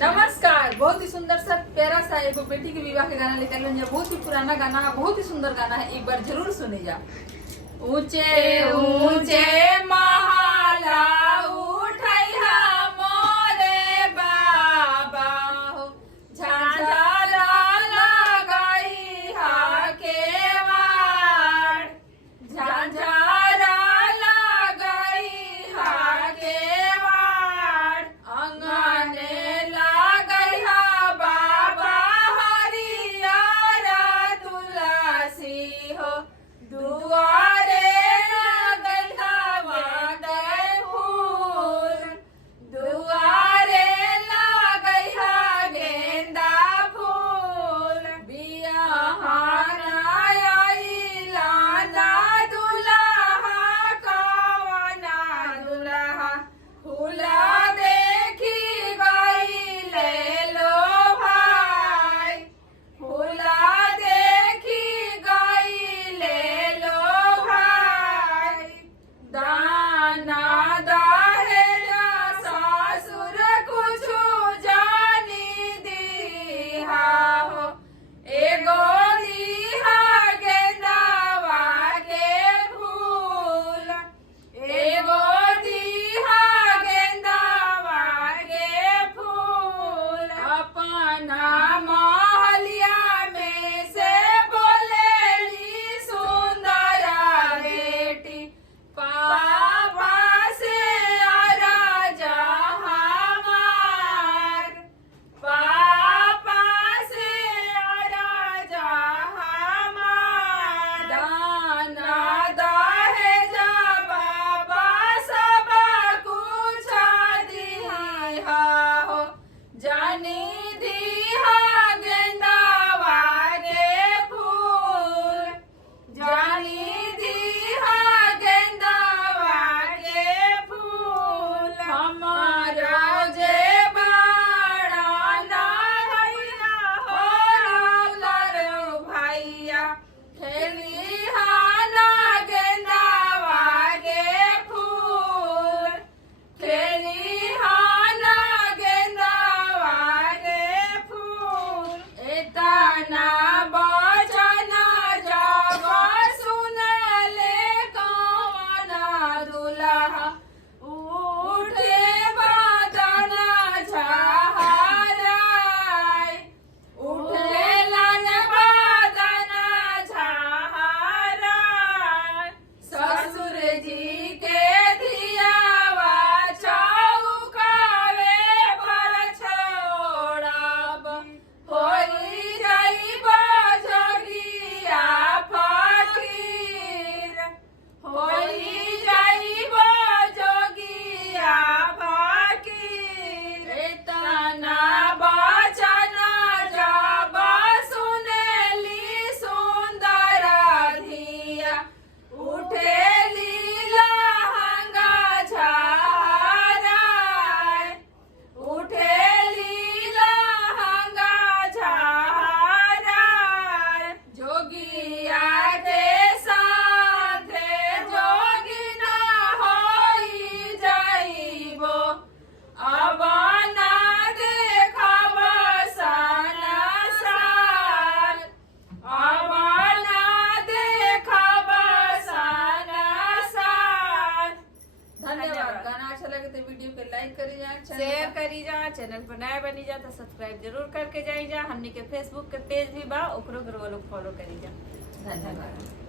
नमस्कार। बहुत ही सुंदर सा प्यारा सा एगो बेटी के विवाह के गाना लेकर आइल जा। बहुत ही पुराना गाना है, बहुत ही सुंदर गाना है, एक बार जरूर सुने जा। ऊंचे ऊंचे महला उठैहा मोरे बाबा हो, झांझरा लगैहा केवाड़, झांझरा लगैहा केवाड़, अंगने लगैहा बाबा हरियर तुलसी हो, दुआरे लगैहा वादै फूल, दुआरे लगैहा गेंदा फूल, बियाहन आइला ना दुल्हा कवना दुल्हा, फूला देखी गइले लो भाई, फूला देखी गइले लो भाई, दाना दहेजा ससुर कुछु जानी दिहा हो, एगो दिहा गेंदावा के फूल, एगो दिहा गेंदावा के फूल, अपना महलिया में से बोलेली सुंदरा बेटी, पापा से राजा हमार, पापा से राजा हमार, दाना दहेजा बाबा सब कुछ दिहा हो, जानी दिहा गेंदावा के फूल, जानी दिहा गेंदावा के फूल, हमारा जे बाड़ा ना भैया हो लौलर भैया, खेलिहा ना गेंदावा के फूल, खेलिहा ना गेंदावा के फूल, एतना बचन जब सुनले कौन दुल्हा, उठे बदन झहराय, उठेलन बदन झहराय, ससुर जी के धियावा चौकावे पर छोड़ब, होई जाइब जोगिया फकीर, होई जाइब जोगिया फकीर, एतना बचन जब सुनेली सुंदर धिया, उठेली लहंगा झहराय, उठेली लहंगा झहराय, जोगिया के साथे जोगिन होई जाइबो, अब ना देखब सनसार, अब ना देखब सनसार। धन्यवाद। गाना अच्छा लगे तो वीडियो के लाइक करी जा, शेयर करी जा, चैनल पर नया बनी जा तो सब्सक्राइब जरूर करके जाई जा। हमनी के फेसबुक के पेज भी बा, ओकरो के लोग फॉलो करी जा। धन्यवाद।